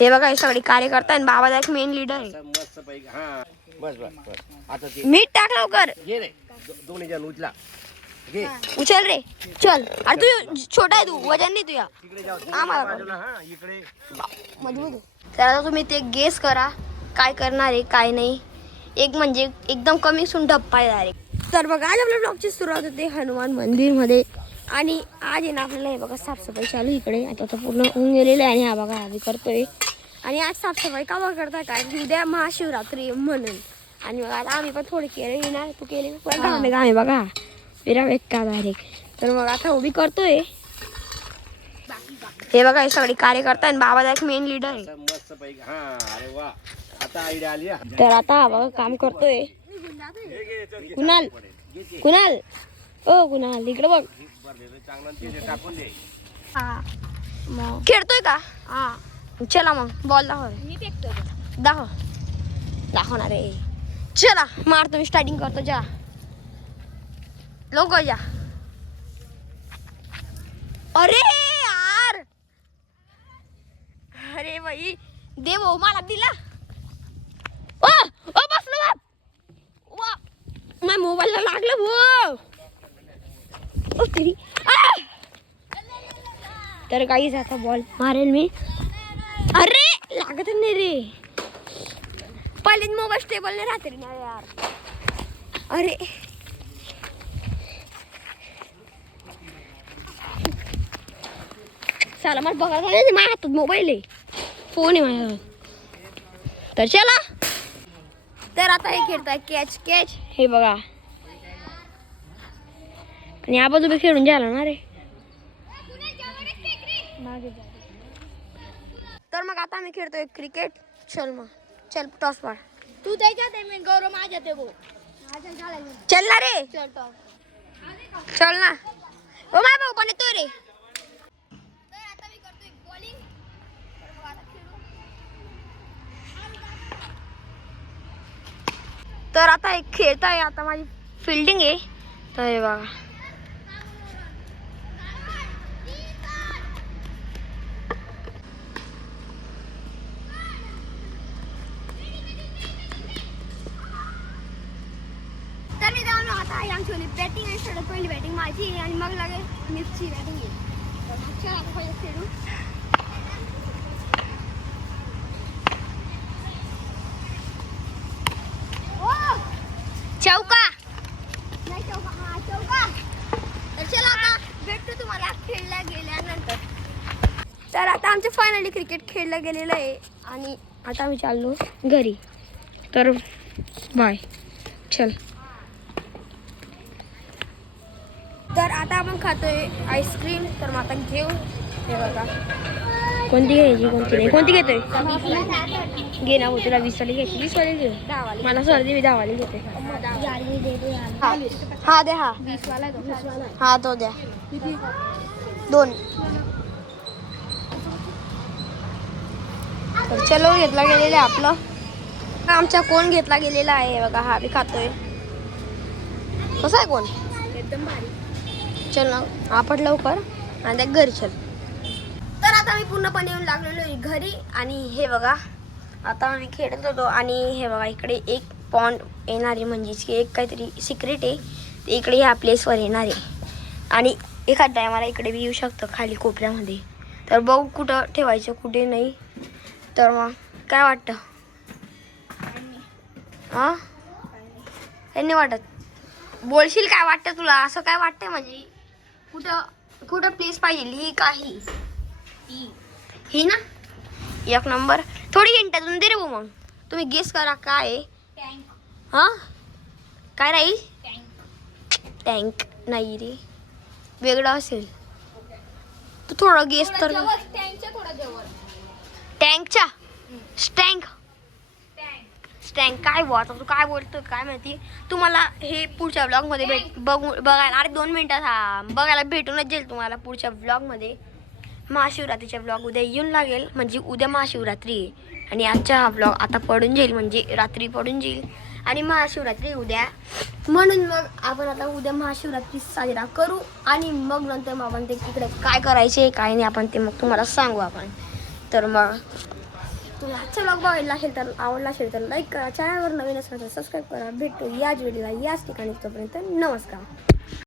हे बघा हे सगळे कार्यकर्ता आणि बाबा एक मेन लीडर आहे. मस्त पैकी हा बस बस बस. आता ते मीठ टाक लवकर. घे रे दोन्ही जण उचला घे उचल रे चल. अरे तू छोटा आहे, तू वजन नाही तुया. तिकडे जाऊ आम्हाला बाजूला हा इकडे मजबूत. तर आता तुम्ही ते गेस करा काय करणार आहे काय नाही. एक म्हणजे एकदम कमी सुन डप्पा आहे डायरेक्ट. तर बघा आज आपल्या ब्लॉगची सुरुवात होते हनुमान मंदिरमध्ये आणि आज आहे ना आपल्याला हे बघा साफसफाई चालू इकडे. आता तर पूर्ण होऊन गेलेलं आहे आणि हा बघा आम्ही करतोय. आणि आज साफसफाई का बघा करताय काय उद्या महाशिवरात्री म्हणून. आणि मग आता आम्ही पण थोडी केली ना, तू केली गामे बघा विरा का डायरेक्ट. तर मग आता उभी करतोय. हे बघा हे सगळे कार्यकर्ता आणि बाबा एक मेन लीडर आहे. मस्त पैकी हा अरे वा आता आयडिया आली. तर आता हा बघा काम करतोय. कुणाल कुणाल ओ कुणाल इकडे बघ. टाकून दे. खेळतोय का? हा चला मग बॉल दाखव दाखवणार रे. चला मार तुम्ही स्टार्टिंग करतो जा लोक जा. अरे यार अरे भाई दे भाऊ मला दिला. ओ ओ बसलो बाप वा माझ्या मोबाईलला लागलं भाऊ. ओ तिरी तर काहीच आता बॉल मारेल मी. अरे लागत नाही रे. पहिलेच मोबाईल स्टेबल नाही राहते ना यार. अरे चला मला बघायला माझ्या हातात मोबाईल आहे, फोन आहे माझ्या. तर चला तर आता हे खेळताय कॅच कॅच हे बघा. आणि या बाजू खेळून झाला ना रे. तर मग आता आम्ही खेळतोय क्रिकेट. चल मग चल टॉस मार. तू त्याच्यात आहे मी गौरव माझ्यात आहे भाऊ. चल ना रे चल ना. ओ माय भाऊ पण येतोय रे. तर आता मी करतोय बॉलिंग. तर आता एक खेळताय आता माझी फिल्डिंग आहे. तर हे बघा तर मी जाऊन आता आमची बॅटिंग आहे. सगळ्यात पहिली बॅटिंग माझी आहे आणि मग लगेच मिसची बॅटिंग आहे. तर मग चला आता पहिले खेळू. चौका. नाही चौका, हा चौका. तर चला आता भेटतो तुम्हाला खेळल्या गेल्यानंतर. तर आता आमचं फायनली क्रिकेट खेळलं गेलेलं आहे आणि आता आम्ही चाललो घरी. तर बाय चल. तर आता आपण खातोय आईस्क्रीम. तर मग आता घेऊ हे बघा कोणती घ्यायची कोणती नाही. कोणती घेतोय घे ना. हो तुला 20 वाली घ्यायची 20 वाली घे. मला सर्दी मी 10 वाली घेते. हा दे हा 20 वाला हा तो द्या 2. तर चलो घेतला गेलेला आहे आपलं. आमचा कोण घेतला गेलेला आहे बघा. हा बी खातोय. कसा आहे कोण एकदम भारी. चल ना आपण लवकर आणि त्या घरी चल. तर आता मी पूर्णपणे येऊन लागलेलो आहे घरी. आणि हे बघा आता आम्ही खेळत होतो आणि हे बघा इकडे एक पॉन्ड येणार आहे. म्हणजेच की एक काहीतरी सिक्रेट आहे ते इकडे ह्या प्लेसवर येणार आहे. आणि एखाद टायमाला इकडे बी येऊ शकतं खाली कोपऱ्यामध्ये. तर बघू कुठं ठेवायचं कुठे नाही. तर मग काय वाटतं हां हे नाही वाटत. बोलशील काय वाटतं तुला असं काय वाटतंय म्हणजे कुठं कुठं प्लेस पाहिजे ही काही ही ना एक नंबर. थोडी हिंट तुम्ही दे रे भाऊ. मग तुम्ही गेस करा काय आहे. हां काय राहील. टँक नाही रे वेगळं असेल. तू थोडं गेस तर टँकच्या स्टँक स्टँक काय बोलतो तू काय बोलतोय काय माहिती. तुम्हाला हे पुढच्या ब्लॉगमध्ये बघायला. अरे 2 मिनिटात हा बघायला भेटूनच जाईल तुम्हाला पुढच्या ब्लॉगमध्ये. महाशिवरात्रीच्या ब्लॉग उद्या येऊन लागेल. म्हणजे उद्या महाशिवरात्री आहे आणि आजचा हा ब्लॉग आता पडून जाईल म्हणजे रात्री पडून जाईल. आणि महाशिवरात्री उद्या म्हणून मग आपण आता उद्या महाशिवरात्री साजरा करू. आणि मग नंतर मग आपण ते तिकडे काय करायचे काय नाही आपण ते मग तुम्हाला सांगू आपण. तर मग तुम्ही आजचा ब्लॉग बघितला असेल तर आवडला असेल तर लाईक करा, चॅनलवर नवीन असेल तर सबस्क्राईब करा. भेटतो याच व्हिडिओला याच ठिकाणी. तोपर्यंत नमस्कार.